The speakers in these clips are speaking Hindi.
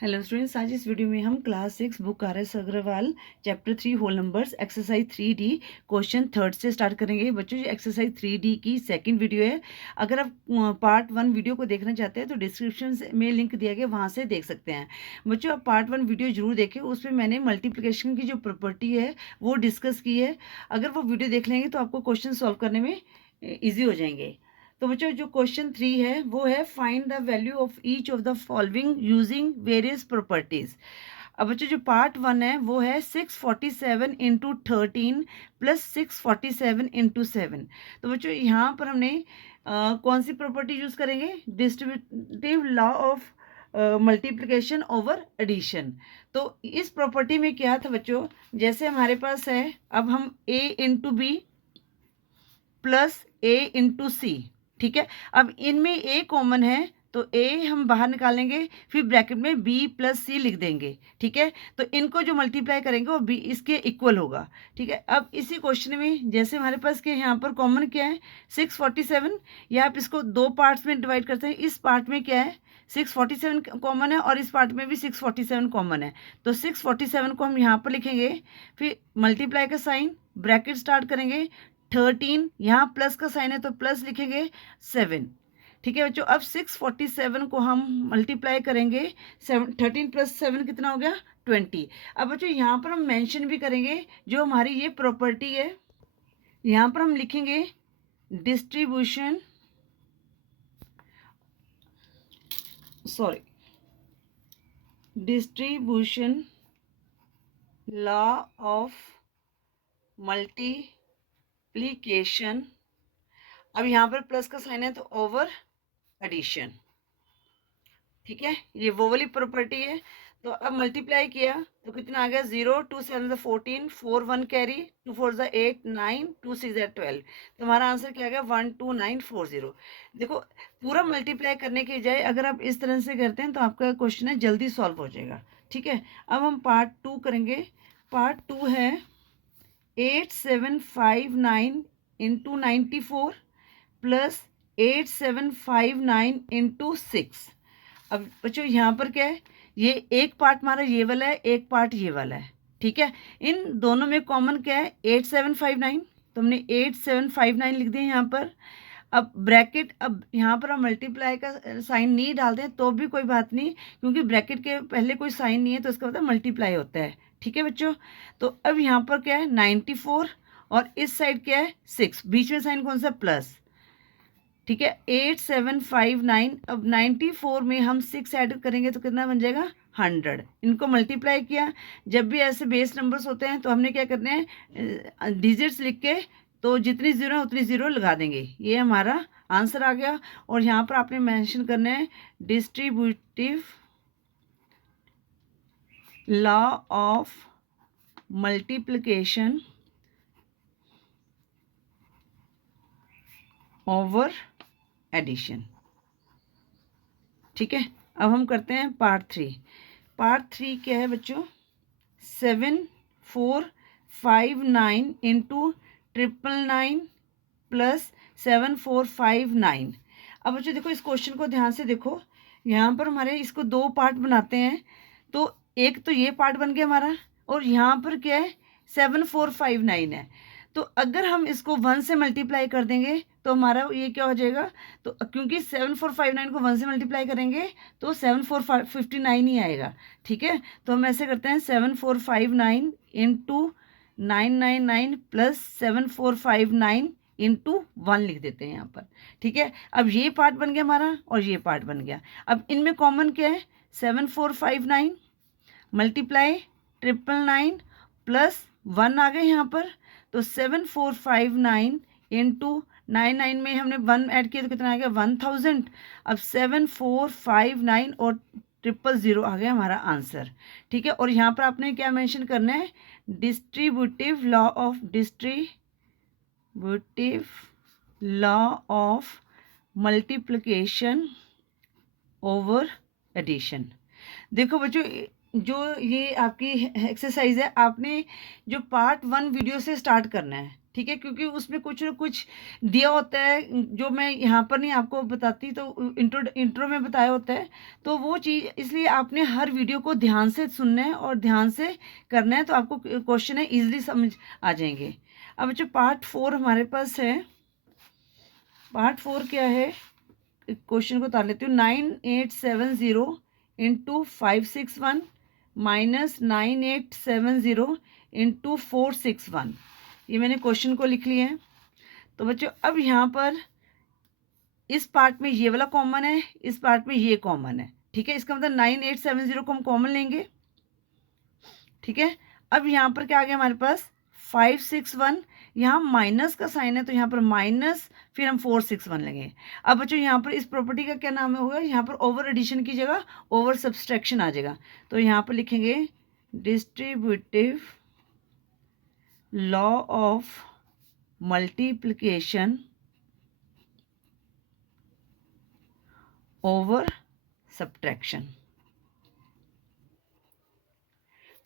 हेलो स्टूडेंट्स, आज इस वीडियो में हम class 6 book R S Agarwal chapter 3 whole numbers exercise 3D question third से स्टार्ट करेंगे। बच्चों, ये एक्सरसाइज 3D की सेकंड वीडियो है। अगर आप पार्ट 1 वीडियो को देखना चाहते हैं तो डिस्क्रिप्शन में लिंक दिया गया, वहाँ से देख सकते हैं। बच्चों, आप पार्ट 1 वीडियो जरूर देखें, उसमें मैंने मल्टीप्लिकेशन की जो प्रॉपर्टी है वो डिस्कस की है। अगर वो वीडियो देख लेंगे तो आपको क्वेश्चन सॉल्व करने में ईजी हो जाएंगे। तो बच्चों, जो क्वेश्चन 3 है वो है find the value of each of the following using various properties. अब बच्चों, जो पार्ट 1 है वो है 647 इंटू 13 प्लस 647 इंटू 7। तो बच्चों, यहाँ पर हमने कौन सी प्रॉपर्टी यूज करेंगे? Distributive law of multiplication over addition. तो इस प्रॉपर्टी में क्या था बच्चों, जैसे हमारे पास है, अब हम a into B plus a into C, ठीक है। अब इनमें a कॉमन है तो a हम बाहर निकालेंगे, फिर ब्रैकेट में b प्लस c लिख देंगे, ठीक है। तो इनको जो मल्टीप्लाई करेंगे वो b इसके इक्वल होगा, ठीक है। अब इसी क्वेश्चन में जैसे हमारे पास के यहाँ पर कॉमन क्या है 647, या आप इसको दो पार्ट्स में डिवाइड करते हैं। इस पार्ट में क्या है 647 कॉमन है और इस पार्ट में भी 647 कॉमन है। तो 647 को हम यहाँ पर लिखेंगे, फिर मल्टीप्लाई का साइन, ब्रैकेट स्टार्ट करेंगे, 13 यहाँ प्लस का साइन है तो प्लस लिखेंगे 7, ठीक है बच्चों। अब 647 को हम मल्टीप्लाई करेंगे, 13 प्लस 7 कितना हो गया 20। अब बच्चों, यहाँ पर हम मेंशन भी करेंगे जो हमारी ये प्रॉपर्टी है, यहाँ पर हम लिखेंगे distribution distribution law of multiplication. अब यहाँ पर प्लस का साइन है तो ओवर एडिशन, ठीक है। ये वो वाली प्रॉपर्टी है। तो अब मल्टीप्लाई किया तो कितना आ गया 0, 2 7 14, 4 1 कैरी, 2 4 8 9, 2 6 12। तो हमारा आंसर क्या आ गया 12940। देखो, पूरा मल्टीप्लाई करने के बजाय अगर आप इस तरह से करते हैं तो आपका क्वेश्चन है जल्दी सॉल्व हो जाएगा, ठीक है। अब हम पार्ट 2 करेंगे। पार्ट 2 है 8759 इंटू 94 प्लस 8759 इंटू 6। अब बच्चों, यहाँ पर क्या है, ये एक पार्ट हमारा ये वाला है, एक पार्ट ये वाला है, ठीक है। इन दोनों में कॉमन क्या है 8759, तो हमने 8759 लिख दिया यहाँ पर। अब ब्रैकेट, अब यहाँ पर हम मल्टीप्लाई का साइन नहीं डालते हैं तो भी कोई बात नहीं, क्योंकि ब्रैकेट के पहले कोई साइन नहीं है तो इसका मतलब मल्टीप्लाई होता है, ठीक है बच्चों। तो अब यहाँ पर क्या है 94 और इस साइड क्या है 6, बीच में साइन कौन सा प्लस, ठीक है। 8759, अब 94 में हम 6 ऐड करेंगे तो कितना बन जाएगा 100। इनको मल्टीप्लाई किया। जब भी ऐसे बेस नंबर्स होते हैं तो हमने क्या करना है, डिजिट्स लिख के तो जितनी जीरो है उतनी जीरो लगा देंगे। ये हमारा आंसर आ गया। और यहाँ पर आपने मेंशन करना है distributive law of multiplication over addition, ठीक है। अब हम करते हैं पार्ट 3। पार्ट 3 क्या है बच्चों 7459 इंटू 999 प्लस 7459। अब बच्चों देखो, इस क्वेश्चन को ध्यान से देखो, यहाँ पर हमारे इसको दो पार्ट बनाते हैं। तो एक तो ये पार्ट बन गया हमारा, और यहाँ पर क्या है 7459 है। तो अगर हम इसको 1 से मल्टीप्लाई कर देंगे तो हमारा ये क्या हो जाएगा, तो क्योंकि 7459 को 1 से मल्टीप्लाई करेंगे तो 7459 ही आएगा, ठीक है। तो हम ऐसे करते हैं 7459 इंटू 999 प्लस 7459 इंटू 1 लिख देते हैं यहाँ पर, ठीक है। अब ये पार्ट बन गया हमारा और ये पार्ट बन गया। अब इनमें कॉमन क्या है 7459 मल्टीप्लाई 999 प्लस 1 आ गए यहाँ पर। तो 7459 इंटू 99 में हमने 1 ऐड किया तो कितना आ गया 1000। अब 7459 और 000 आ गया हमारा आंसर, ठीक है। और यहाँ पर आपने क्या मेंशन करना है distributive law of multiplication over addition. देखो बच्चों, जो ये आपकी एक्सरसाइज है, आपने जो पार्ट 1 वीडियो से स्टार्ट करना है, ठीक है, क्योंकि उसमें कुछ ना कुछ दिया होता है जो मैं यहाँ पर नहीं आपको बताती, तो इंट्रो में बताया होता है। तो वो चीज़ इसलिए आपने हर वीडियो को ध्यान से सुनना है और ध्यान से करना है, तो आपको क्वेश्चन है ईजिली समझ आ जाएंगे। अब बच्चों पार्ट 4 हमारे पास है। पार्ट 4 क्या है, क्वेश्चन को उतार लेती हूँ। 9870 इंटू 561 माइनस 9870 इंटू 461, ये मैंने क्वेश्चन को लिख लिया है। तो बच्चों अब यहाँ पर इस पार्ट में ये वाला कॉमन है, इस पार्ट में ये कॉमन है, ठीक है। इसका मतलब 9870 को हम कॉमन लेंगे, ठीक है। अब यहाँ पर क्या आ गया हमारे पास 561, यहाँ माइनस का साइन है तो यहाँ पर माइनस, फिर हम 461 लेंगे। अब बच्चों यहाँ पर इस प्रॉपर्टी का क्या नाम होगा, यहाँ पर ओवर एडिशन की जगह ओवर सब्सट्रैक्शन आ जाएगा। तो यहाँ पर लिखेंगे distributive law of multiplication over subtraction,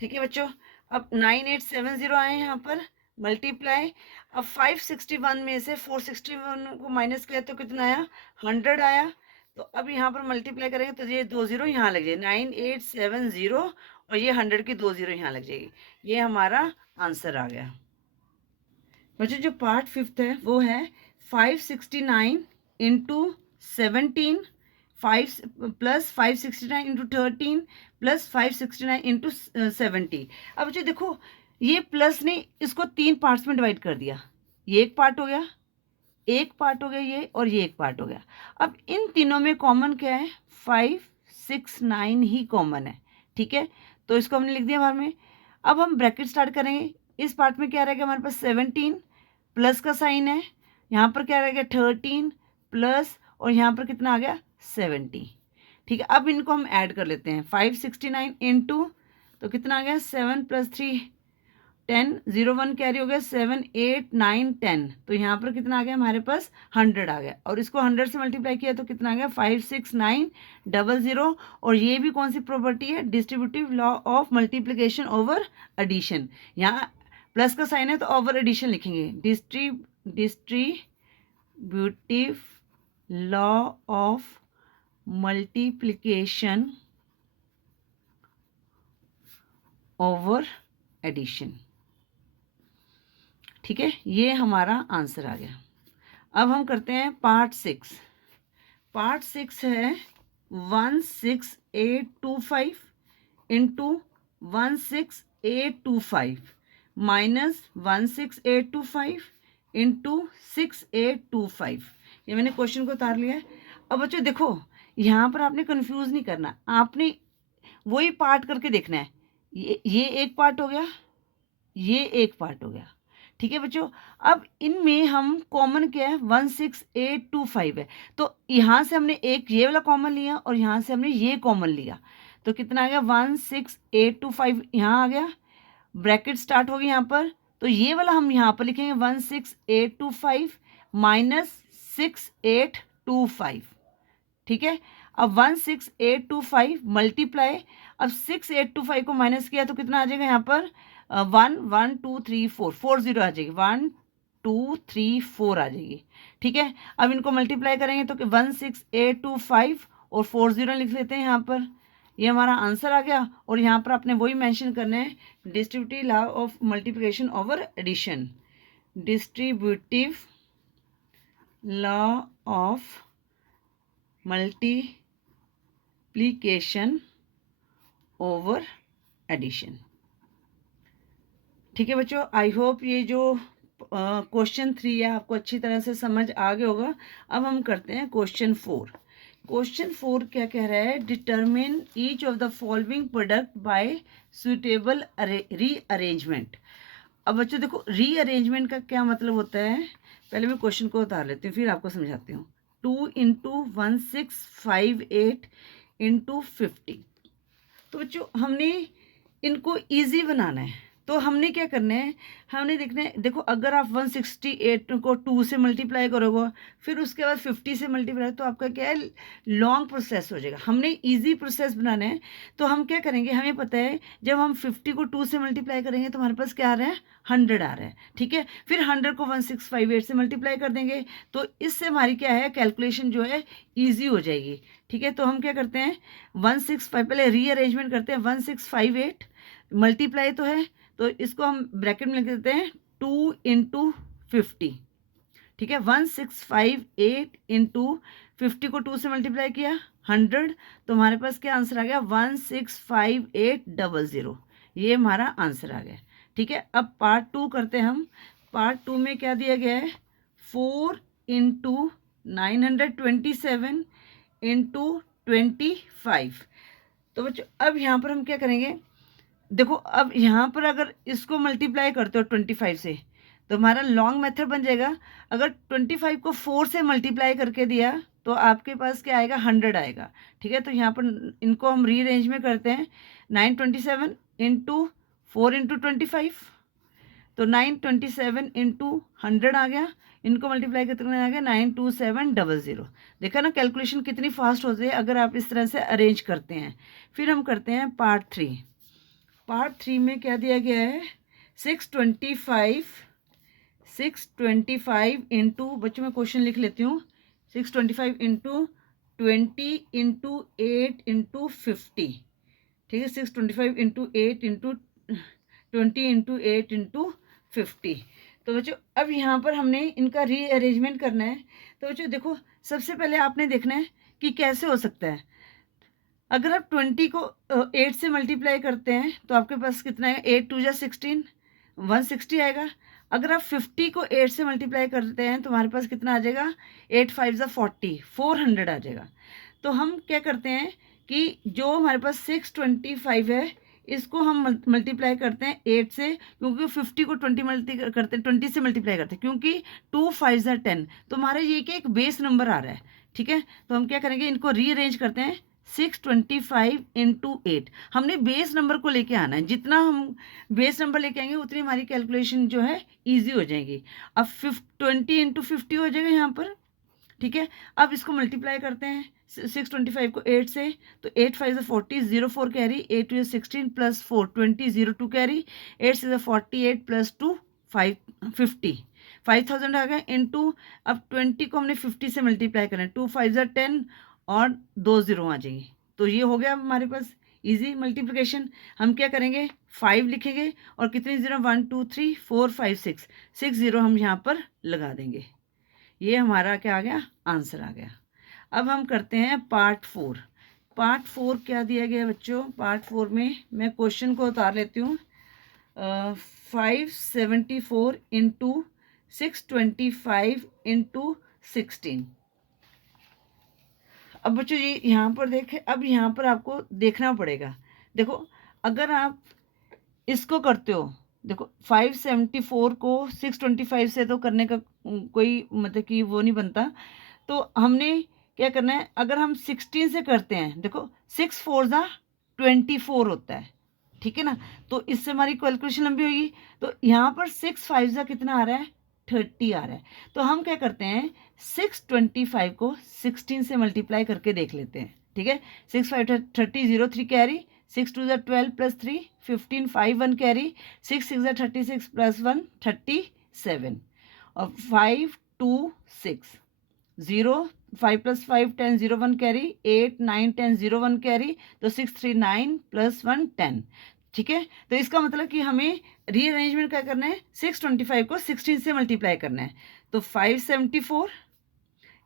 ठीक है बच्चों। अब 9870 आए यहाँ पर मल्टीप्लाई। अब 561 में से 461 को माइनस किया तो कितना आया, 100 आया। तो अब यहाँ पर मल्टीप्लाई करेंगे तो ये 2 0 यहाँ लग जाएगी, 9870 और ये 100 की 2 0 यहाँ लग जाएगी। ये हमारा आंसर आ गया। बच्चों जो पार्ट 5 है वो है 569 into 17 5 plus 569 into 13 plus 569 into 70। अब बच्चों देखो ये प्लस ने इसको 3 पार्ट्स में डिवाइड कर दिया, ये एक पार्ट हो गया, एक पार्ट हो गया ये, और ये एक पार्ट हो गया। अब इन तीनों में कॉमन क्या है, 569 ही कॉमन है, ठीक है। तो इसको हमने लिख दिया बाहर में। अब हम ब्रैकेट स्टार्ट करेंगे। इस पार्ट में क्या रहेगा हमारे पास 17 प्लस का साइन है, यहाँ पर क्या रहेगा 13 प्लस, और यहाँ पर कितना आ गया 70, ठीक है। अब इनको हम ऐड कर लेते हैं, 569 इंटू, तो कितना आ गया 7 प्लस 3 10, 0 1 कैरी हो गया, 7 8 9 10, तो यहाँ पर कितना आ गया हमारे पास 100 आ गया, और इसको 100 से मल्टीप्लाई किया तो कितना आ गया 56900। और ये भी कौन सी प्रॉपर्टी है, distributive law of multiplication over addition. यहाँ प्लस का साइन है तो ओवर एडिशन लिखेंगे, distributive law of multiplication over addition, ठीक है। ये हमारा आंसर आ गया। अब हम करते हैं पार्ट 6। पार्ट 6 है 16825 इंटू 16825 माइनस 16825 इंटू 6825। ये मैंने क्वेश्चन को उतार लिया है। अब बच्चों देखो यहाँ पर आपने कंफ्यूज नहीं करना, आपने वही पार्ट करके देखना है। ये एक पार्ट हो गया, ये एक पार्ट हो गया, ठीक है बच्चों। अब इनमें हम कॉमन क्या है 16825 है, तो यहाँ से हमने एक ये वाला कॉमन लिया और यहाँ से हमने ये कॉमन लिया, तो कितना आ गया 16825 यहाँ आ गया। ब्रैकेट स्टार्ट होगी यहाँ पर, तो ये वाला हम यहाँ पर लिखेंगे 16825 माइनस 6825, ठीक है। अब 16825 मल्टीप्लाई, अब 6825 को माइनस किया तो कितना आ जाएगा यहाँ पर 1 1 2 3 4 4 0 आ जाएगी, 1 2 3 4 आ जाएगी, ठीक है। अब इनको मल्टीप्लाई करेंगे तो 16825 और 4 0 लिख लेते हैं यहाँ पर, ये हमारा आंसर आ गया। और यहाँ पर आपने वही मेंशन करना है, distributive law of multiplication over addition, distributive law of multiplication over addition, ठीक है बच्चों। आई होप ये जो क्वेश्चन 3 है आपको अच्छी तरह से समझ आ गया होगा। अब हम करते हैं क्वेश्चन 4। क्वेश्चन 4 क्या कह रहा है, determine each of the following product bye suitable rearrangement. अब बच्चों देखो रीअरेंजमेंट का क्या मतलब होता है, पहले मैं क्वेश्चन को उतार लेती हूँ फिर आपको समझाती हूँ। 2 इंटू 1658 इंटू 50, तो बच्चों हमने इनको इजी बनाना है, तो हमने क्या करना है, हमने देखो अगर आप 168 को 2 से मल्टीप्लाई करोगे, फिर उसके बाद 50 से मल्टीप्लाई, तो आपका क्या है, लॉन्ग प्रोसेस हो जाएगा। हमने इजी प्रोसेस बनाना है, तो हम क्या करेंगे, हमें पता है जब हम 50 को 2 से मल्टीप्लाई करेंगे तो हमारे पास क्या आ रहा है, 100 आ रहा है, ठीक है। फिर 100 को 1658 से मल्टीप्लाई कर देंगे, तो इससे हमारी क्या है, कैलकुलेशन जो है ईजी हो जाएगी, ठीक है। तो हम क्या करते हैं, 165 पहले रीअरेंजमेंट करते हैं, 1658 मल्टीप्लाई तो है, तो इसको हम ब्रैकेट में लिख देते हैं 2 इंटू 50, ठीक है। 1658 इंटू 50 को 2 से मल्टीप्लाई किया 100, तो हमारे पास क्या आंसर आ गया, 165800, ये हमारा आंसर आ गया, ठीक है। अब पार्ट 2 करते हैं हम। पार्ट 2 में क्या दिया गया है, 4 इंटू 927 इंटू 25। तो बच्चों अब यहाँ पर हम क्या करेंगे, देखो अब यहाँ पर अगर इसको मल्टीप्लाई करते हो 25 से, तो हमारा लॉन्ग मेथड बन जाएगा। अगर 25 को 4 से मल्टीप्लाई करके दिया तो आपके पास क्या आएगा, 100 आएगा, ठीक है। तो यहाँ पर इनको हम रीअरेंज में करते हैं, 927 इंटू 4 इंटू 25, तो 927 इंटू 100 आ गया, इनको मल्टीप्लाई कितने आ गया, 92700। देखा ना कैलकुलेशन कितनी फास्ट होती है अगर आप इस तरह से अरेंज करते हैं। फिर हम करते हैं पार्ट 3। पार्ट 3 में क्या दिया गया है, 625 इंटू, बच्चों मैं क्वेश्चन लिख लेती हूँ, 625 इंटू 20 इंटू 8 इंटू 50, ठीक है। 625 इंटू 8 इंटू 20 इंटू 8 इंटू 50। तो बच्चों अब यहाँ पर हमने इनका रीअरेंजमेंट करना है। तो बच्चों देखो सबसे पहले आपने देखना है कि कैसे हो सकता है। अगर आप 20 को 8 से मल्टीप्लाई करते हैं तो आपके पास कितना है, 8 2 जा 16, 160 आएगा। अगर आप 50 को 8 से मल्टीप्लाई करते हैं तो हमारे पास कितना आ जाएगा, 8 5 जा 40, 400 आ जाएगा। तो हम क्या करते हैं कि जो हमारे पास 625 है, इसको हम मल्टीप्लाई करते हैं 8 से, क्योंकि 50 को 20 करते हैं, 20 से मल्टीप्लाई करते हैं, क्योंकि 2 5 जा 10, तो हमारा ये क्या एक बेस नंबर आ रहा है, ठीक है। तो हम क्या करेंगे, इनको रीअरेंज करते हैं, 625 इंटू 8, हमने बेस नंबर को लेके आना है, जितना हम बेस नंबर लेके आएंगे उतनी हमारी कैलकुलेशन जो है ईजी हो जाएगी। अब 20 इंटू 50 हो जाएगा यहाँ पर, ठीक है। अब इसको मल्टीप्लाई करते हैं 625 को 8 से, तो 8 5 40, 04 कैरी, 8 2 16 प्लस 4 20, 02 कैरी, 8 6 48 प्लस 2 50, 5000 आ गया इंटू, अब 20 को हमने 50 से मल्टीप्लाई करें, 2 5 10 और 2 0 आ जाएंगे, तो ये हो गया हमारे पास इजी मल्टीप्लिकेशन। हम क्या करेंगे, 5 लिखेंगे और कितने 0, 1 2 3 4 5 6 0 हम यहाँ पर लगा देंगे, ये हमारा क्या आ गया, आंसर आ गया। अब हम करते हैं पार्ट 4। पार्ट 4 क्या दिया गया बच्चों, पार्ट 4 में मैं क्वेश्चन को उतार लेती हूँ, 574 इंटू 625 इंटू 16। अब बच्चों ये यहाँ पर देखें, अब यहाँ पर आपको देखना पड़ेगा। देखो अगर आप इसको करते हो, देखो 574 को 625 से तो करने का कोई मतलब कि वो नहीं बनता, तो हमने क्या करना है, अगर हम 16 से करते हैं, देखो 6 4 जा 24 होता है, ठीक है ना, तो इससे हमारी कैलकुलेशन लंबी होगी। तो यहाँ पर 6 5 जा कितना आ रहा है, 30 आ रहा है। तो हम क्या करते हैं, 625 को 16 से मल्टीप्लाई करके देख लेते हैं, ठीक है। 6 5 30, 0 3 कैरी, 6 2 12 प्लस 3 15, 5 1 कैरी, 6 6 36 प्लस 1 37, और 5 2 6 0 5 प्लस 5 10 0 1 कैरी, 8 9 10 0 1 कैरी, तो 6 3 9 प्लस 1 10, ठीक है। तो इसका मतलब कि हमें रीअरेंजमेंट क्या करना है, 625 को 16 से मल्टीप्लाई करना है, तो 574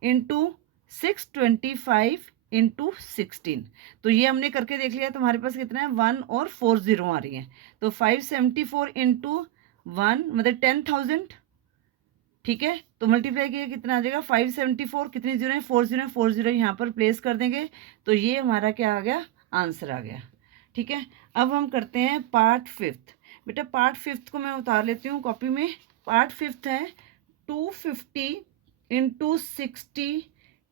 इंटू 625 इंटू 16, तो ये हमने करके देख लिया, तो हमारे पास कितना है, 1 और 4 0 आ रही हैं, तो 574 इंटू 1 मतलब 10,000, ठीक है। तो मल्टीप्लाई किया कितना आ जाएगा, 574, कितनी जीरो है, 4 0, 4 0 यहाँ पर प्लेस कर देंगे, तो ये हमारा क्या आ गया, आंसर आ गया, ठीक है। अब हम करते हैं पार्ट 5। बेटा पार्ट 5 को मैं उतार लेती हूँ कॉपी में। पार्ट 5 है 250 इंटू 60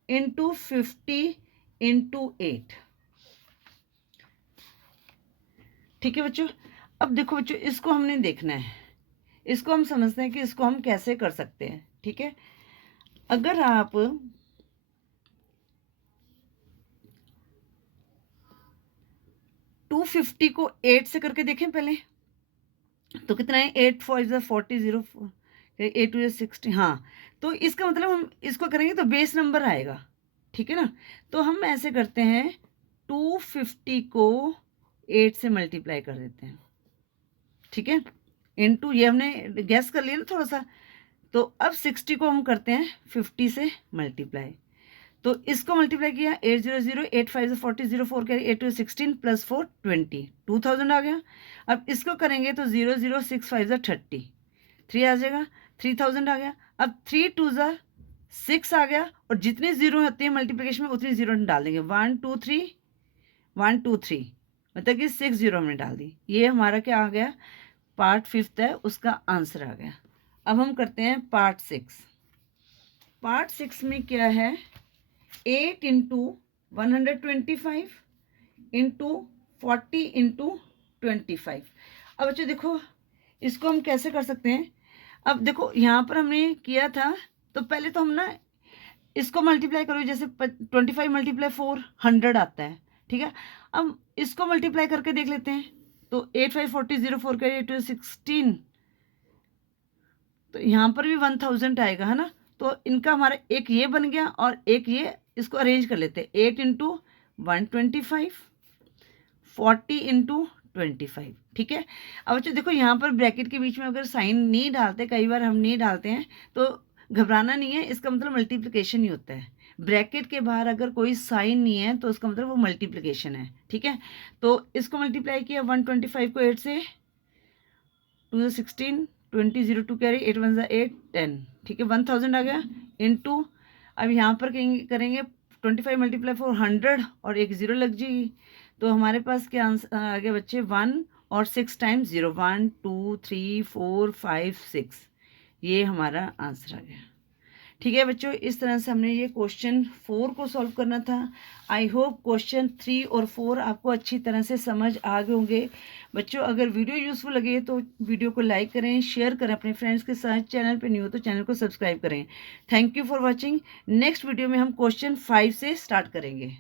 इंटू 50 इंटू 8, ठीक है बच्चों। अब देखो बच्चों, इसको हमने देखना है, इसको हम समझते हैं कि इसको हम कैसे कर सकते हैं। ठीक है, अगर आप 250 को 8 से करके देखें पहले, तो कितना है, 8 4 इज 40, 0 8 टू 60, हाँ। तो इसका मतलब हम इसको करेंगे तो बेस नंबर आएगा। ठीक है ना, तो हम ऐसे करते हैं, 250 को 8 से मल्टीप्लाई कर देते हैं। ठीक है, इनटू, ये हमने गैस कर लिया ना थोड़ा सा। तो अब 60 को हम करते हैं 50 से मल्टीप्लाई। तो इसको मल्टीप्लाई किया, 800, 8 5 40, 0 4 कैरी, 8 2 16 प्लस 4 20, 2000 आ गया। अब इसको करेंगे तो 0 0 6 5 30, 3 आ जाएगा, 3000 आ गया। अब 3 2 6 आ गया, और जितनी जीरो होती है मल्टीप्लिकेशन में उतनी जीरो डाल देंगे, 1 2 3 1 2 3, मतलब कि 6 जीरो हमने डाल दी। ये हमारा क्या आ गया, पार्ट 5 है, उसका आंसर आ गया। अब हम करते हैं पार्ट 6। पार्ट 6 में क्या है, 8 इंटू 125 इंटू 40 इंटू 25। अब बच्चों देखो, इसको हम कैसे कर सकते हैं। अब देखो यहाँ पर हमने किया था, तो पहले तो हम ना इसको मल्टीप्लाई करो, जैसे 25 मल्टीप्लाई 4 100 आता है। ठीक है, अब इसको मल्टीप्लाई करके देख लेते हैं। तो 8 5 40, 0 4 का 8 16, तो यहाँ पर भी 1000 आएगा, है ना। तो इनका हमारा एक ये बन गया और एक ये, इसको अरेंज कर लेते हैं, 8 इंटू 125, 40 इंटू 25। ठीक है, अब बच्चों देखो यहाँ पर ब्रैकेट के बीच में अगर साइन नहीं डालते, कई बार हम नहीं डालते हैं, तो घबराना नहीं है, इसका मतलब मल्टीप्लिकेशन ही होता है। ब्रैकेट के बाहर अगर कोई साइन नहीं है तो उसका मतलब वो मल्टीप्लिकेशन है। ठीक है, तो इसको मल्टीप्लाई किया 125 को 8 से, 2 16 20 0 2 कैरी, 8 1 8 10। ठीक है, 1000 आ गया इनटू, अब यहाँ पर करेंगे 25 मल्टीप्लाई 4 100, और एक ज़ीरो लग जाएगी। तो हमारे पास क्या आंसर आ गया बच्चे, 1 और 6 टाइम्स 0, 1 2 3 4 5 6, ये हमारा आंसर आ गया। ठीक है बच्चों, इस तरह से हमने ये क्वेश्चन 4 को सॉल्व करना था। आई होप क्वेश्चन 3 और 4 आपको अच्छी तरह से समझ आ गए होंगे। बच्चों अगर वीडियो यूज़फुल लगे तो वीडियो को लाइक करें, शेयर करें अपने फ्रेंड्स के साथ। चैनल पे न्यू हो तो चैनल को सब्सक्राइब करें। Thank you for watching. Next video में हम क्वेश्चन 5 से स्टार्ट करेंगे।